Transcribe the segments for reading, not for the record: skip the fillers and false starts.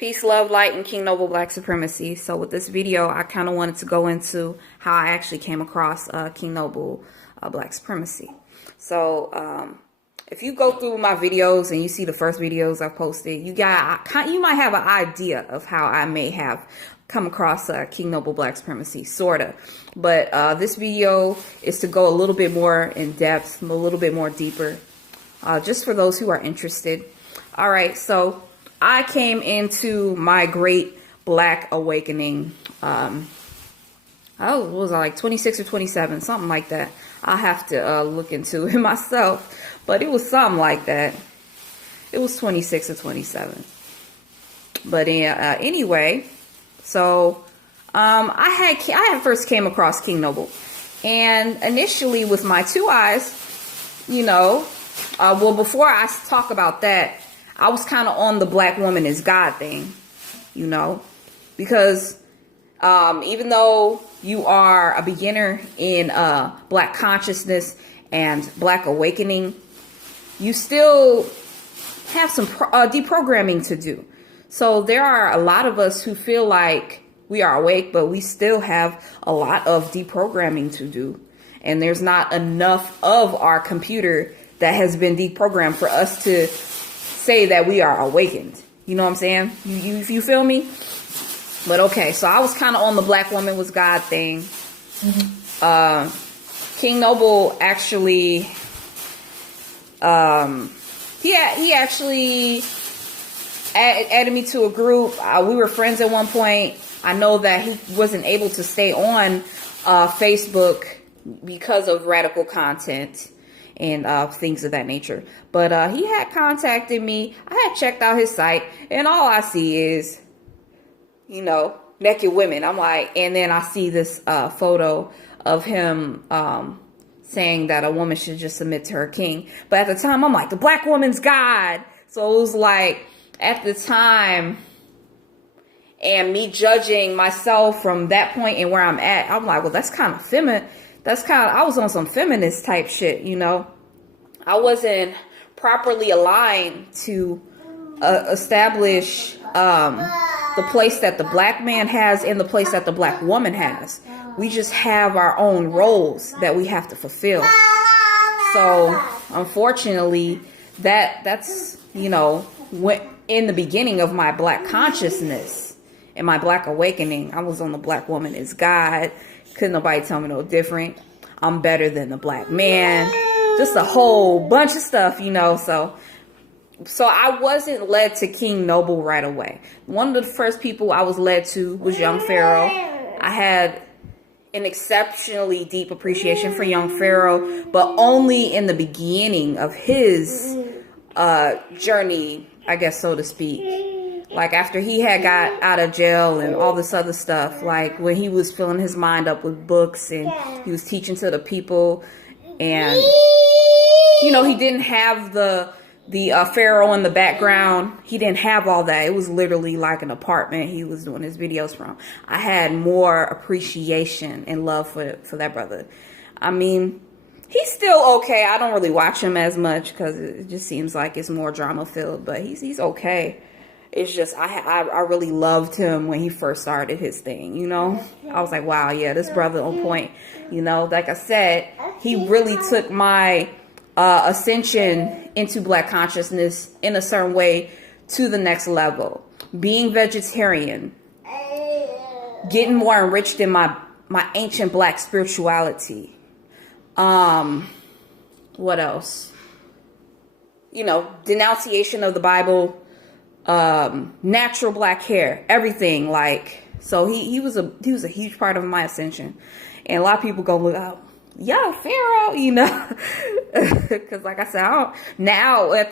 Peace, love, light, and King Noble Black Supremacy. So with this video, I kind of wanted to go into how I actually came across King Noble Black Supremacy. So if you go through my videos and you see the first videos I've posted, you might have an idea of how I may have come across King Noble Black Supremacy, sorta. But this video is to go a little bit more in depth, a little bit more deeper, just for those who are interested. All right, so I came into my great Black awakening. What was I, like 26 or 27, something like that. I'll have to look into it myself, but it was something like that. It was 26 or 27. But anyway, so I had first came across King Noble, and initially with my two eyes, you know, well, before I talk about that, I was kind of on the black woman is God thing, you know, because even though you are a beginner in Black consciousness and Black awakening, you still have some deprogramming to do. So there are a lot of us who feel like we are awake, but we still have a lot of deprogramming to do. And there's not enough of our computer that has been deprogrammed for us to say that we are awakened. You know what I'm saying? You feel me? But okay, so I was kind of on the black woman was God thing. King Noble actually, he actually added me to a group. We were friends at one point. I know that he wasn't able to stay on Facebook because of radical content and things of that nature. But he had contacted me. I had checked out his site, and all I see is, you know, naked women. I'm like, and then I see this photo of him saying that a woman should just submit to her king. But at the time, I'm like, the black woman's God. So it was like, at the time, and me judging myself from that point and where I'm at, I'm like, well, that's kind of feminine. I was on some feminist type shit, you know. I wasn't properly aligned to establish the place that the black man has and the place that the black woman has. We just have our own roles that we have to fulfill. So unfortunately, that's, you know, in the beginning of my Black consciousness and my Black awakening, I was on the black woman is God. Couldn't nobody tell me no different. I'm better than the black man. Just a whole bunch of stuff, you know. So I wasn't led to King Noble right away. One of the first people I was led to was Young Pharaoh. I had an exceptionally deep appreciation for Young Pharaoh, but only in the beginning of his journey, I guess, so to speak. Like after he had got out of jail and all this other stuff, like when he was filling his mind up with books and he was teaching to the people, and you know, he didn't have the Pharaoh in the background. He didn't have all that. It was literally like an apartment he was doing his videos from. I had more appreciation and love for that brother. I mean, he's still okay. I don't really watch him as much because it just seems like it's more drama filled, but he's okay. It's just, I really loved him when he first started his thing, you know? I was like, wow, yeah, this brother on point. You know, like I said, he really took my ascension into Black consciousness in a certain way to the next level. Being vegetarian, getting more enriched in my ancient Black spirituality. What else? You know, denunciation of the Bible, natural Black hair, everything. Like, so he was a huge part of my ascension. And a lot of people go look out, Young Pharaoh, you know, because like I said, now at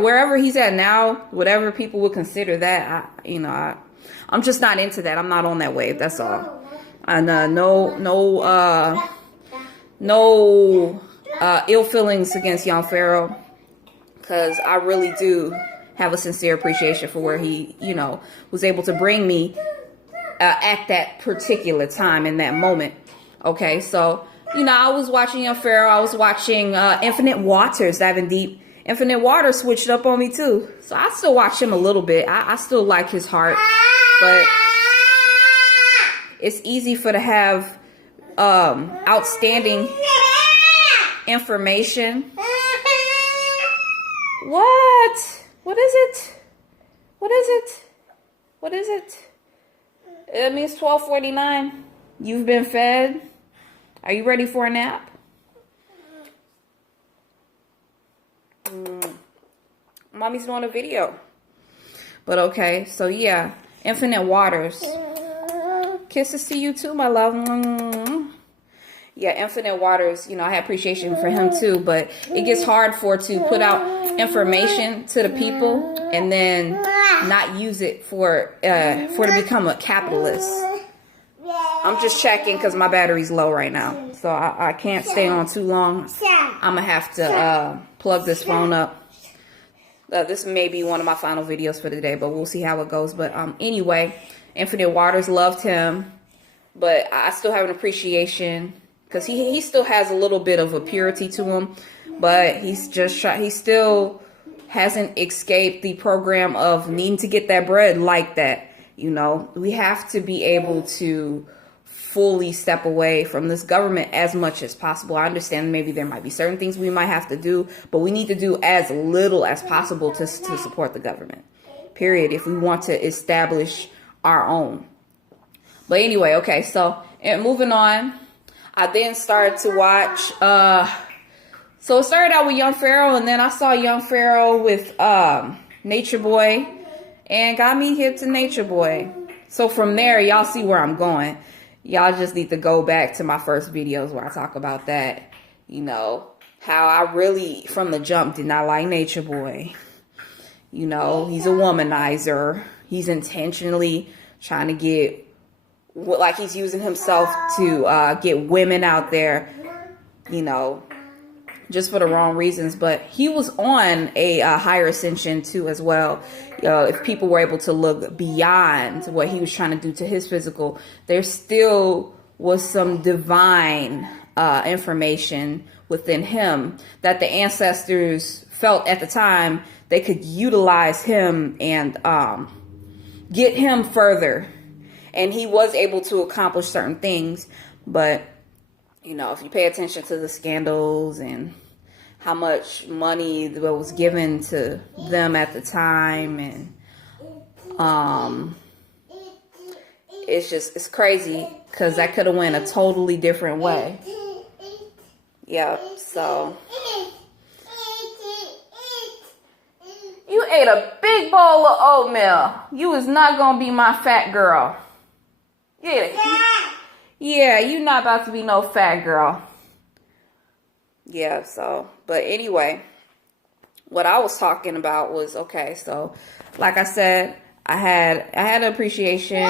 wherever he's at now, whatever people would consider that, I'm just not into that. I'm not on that wave. That's all. And no ill feelings against Young Pharaoh, because I really do have a sincere appreciation for where he, you know, was able to bring me at that particular time in that moment. Okay, so, you know, I was watching Young Pharaoh. I was watching Infinite Waters, diving deep Infinite Water switched up on me too. So I still watch him a little bit. I still like his heart. But it's easy for to have outstanding information. What? What is it? What is it? What is it? It means 12:49. You've been fed. Are you ready for a nap? Mommy's doing a video. But okay, so yeah. Infinite Waters. Kisses to you too, my love. Yeah, Infinite Waters, you know, I have appreciation for him too, but it gets hard to put out information to the people and then not use it for to become a capitalist. I'm just checking because my battery's low right now, so I can't stay on too long. I'm gonna have to plug this phone up. This may be one of my final videos for today, but we'll see how it goes. But anyway, Infinite Waters loved him, but I still have an appreciation because he still has a little bit of a purity to him, but he still hasn't escaped the program of needing to get that bread like that. You know, we have to be able to fully step away from this government as much as possible. I understand maybe there might be certain things we might have to do, but we need to do as little as possible to support the government, period, if we want to establish our own. But anyway, okay, so and moving on, I then started to watch, so it started out with Young Pharaoh, and then I saw Young Pharaoh with Nature Boy, and got me hip to Nature Boy. So from there, y'all see where I'm going. Y'all just need to go back to my first videos where I talk about that. You know, how I really, from the jump, did not like Nature Boy. You know, he's a womanizer. He's intentionally trying to get, like he's using himself to get women out there, you know, just for the wrong reasons. But he was on a higher ascension too as well. If people were able to look beyond what he was trying to do to his physical, there still was some divine information within him that the ancestors felt at the time they could utilize him and get him further. And he was able to accomplish certain things. But, you know, if you pay attention to the scandals and how much money that was given to them at the time, and it's crazy because that could have went a totally different way. Yeah, so you ate a big bowl of oatmeal. You was not gonna be my fat girl. Yeah, you not about to be no fat girl. Yeah, so, but anyway, what I was talking about was, okay, so, like I said, I had appreciation.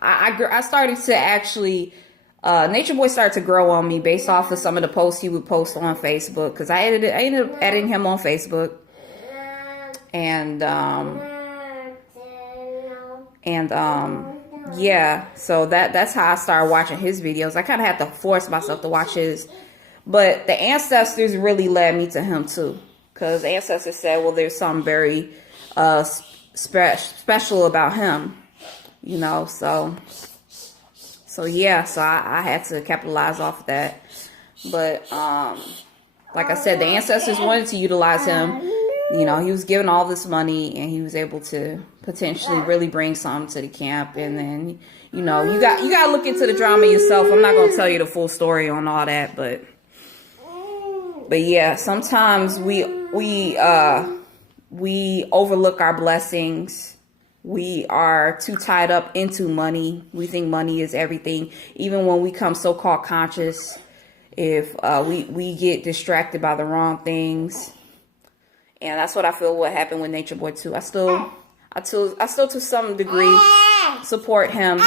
I started to actually, Nature Boy started to grow on me based off of some of the posts he would post on Facebook, because I ended up adding him on Facebook, yeah, so that's how I started watching his videos. I kind of had to force myself to watch his. But the ancestors really led me to him too. Because the ancestors said, well, there's something very special about him. You know, so yeah, so I had to capitalize off of that. But like I said, the ancestors wanted to utilize him. You know, he was given all this money and he was able to potentially really bring something to the camp. And then, you know, you got to look into the drama yourself. I'm not going to tell you the full story on all that, but yeah, sometimes we overlook our blessings. We are too tied up into money. We think money is everything. Even when we come so-called conscious, if we get distracted by the wrong things. And that's what I feel what happened with Nature Boy too. I still to some degree support him.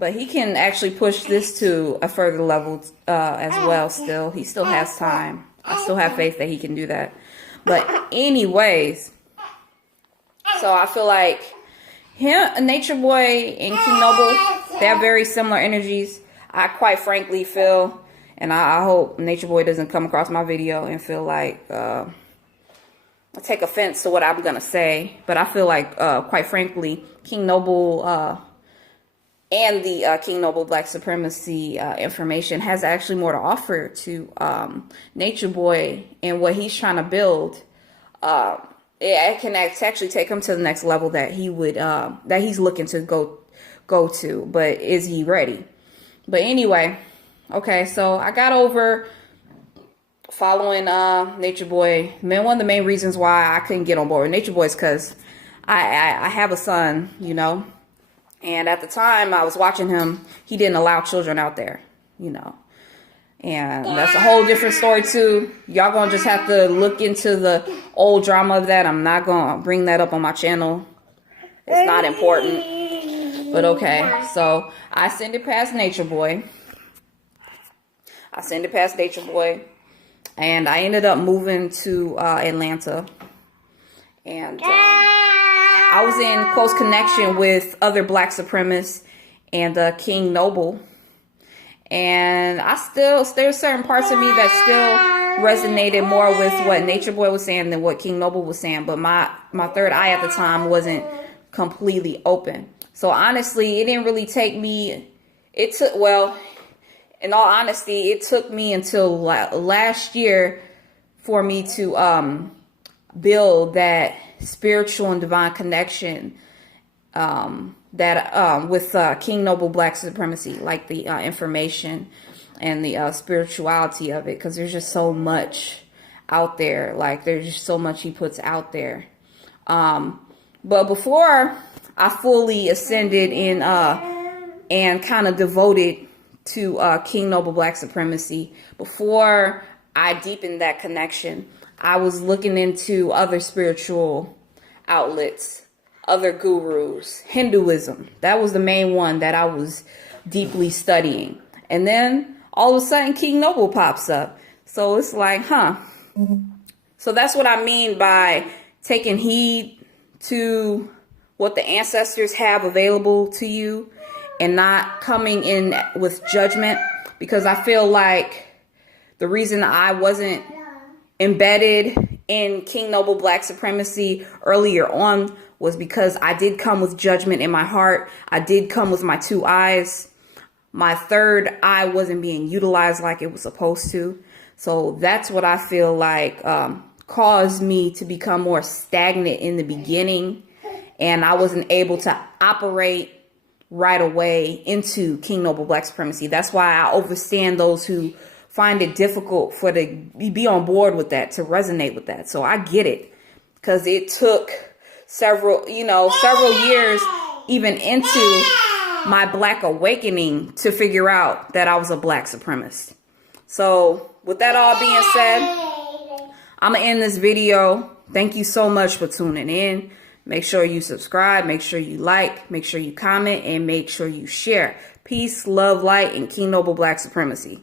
But he can actually push this to a further level as well still. He still has time. I still have faith that he can do that. But anyways, so I feel like him, Nature Boy and King Noble, they have very similar energies. I quite frankly feel, And I hope Nature Boy doesn't come across my video and feel like I take offense to what I'm going to say. But I feel like, quite frankly, King Noble and the King Noble Black Supremacy information has actually more to offer to Nature Boy and what he's trying to build. It can actually take him to the next level that he would that he's looking to go to. But is he ready? But anyway, okay, so I got over following Nature Boy. Man, one of the main reasons why I couldn't get on board with Nature Boy is because I have a son, you know. And at the time I was watching him, he didn't allow children out there, you know. And that's a whole different story too. Y'all gonna just have to look into the old drama of that. I'm not gonna bring that up on my channel. It's not important. But okay, so I send it past Nature Boy. And I ended up moving to Atlanta. And I was in close connection with other Black supremacists and King Noble. And there's certain parts of me that still resonated more with what Nature Boy was saying than what King Noble was saying. But my third eye at the time wasn't completely open. So honestly, it didn't really take me, in all honesty, it took me until last year for me to build that spiritual and divine connection with King Noble Black Supremacy, like the information and the spirituality of it, because there's just so much out there. Like, there's just so much he puts out there. But before I fully ascended in and kind of devoted to King Noble Black Supremacy, before I deepened that connection, I was looking into other spiritual outlets, other gurus, Hinduism. That was the main one that I was deeply studying. And then all of a sudden King Noble pops up. So it's like, huh. So that's what I mean by taking heed to what the ancestors have available to you and not coming in with judgment. Because I feel like the reason I wasn't embedded in King Noble Black Supremacy earlier on was because I did come with judgment in my heart. I did come with my two eyes. My third eye wasn't being utilized like it was supposed to. So that's what I feel like caused me to become more stagnant in the beginning. And I wasn't able to operate right away into King Noble Black Supremacy. That's why I understand those who find it difficult to be on board with that, to resonate with that. So I get it, because it took several years even into my Black awakening to figure out that I was a Black supremacist. So with that all being said, I'm gonna end this video. Thank you so much for tuning in. Make sure you subscribe, make sure you like, make sure you comment, and make sure you share. Peace, love, light, and King Noble Black Supremacy.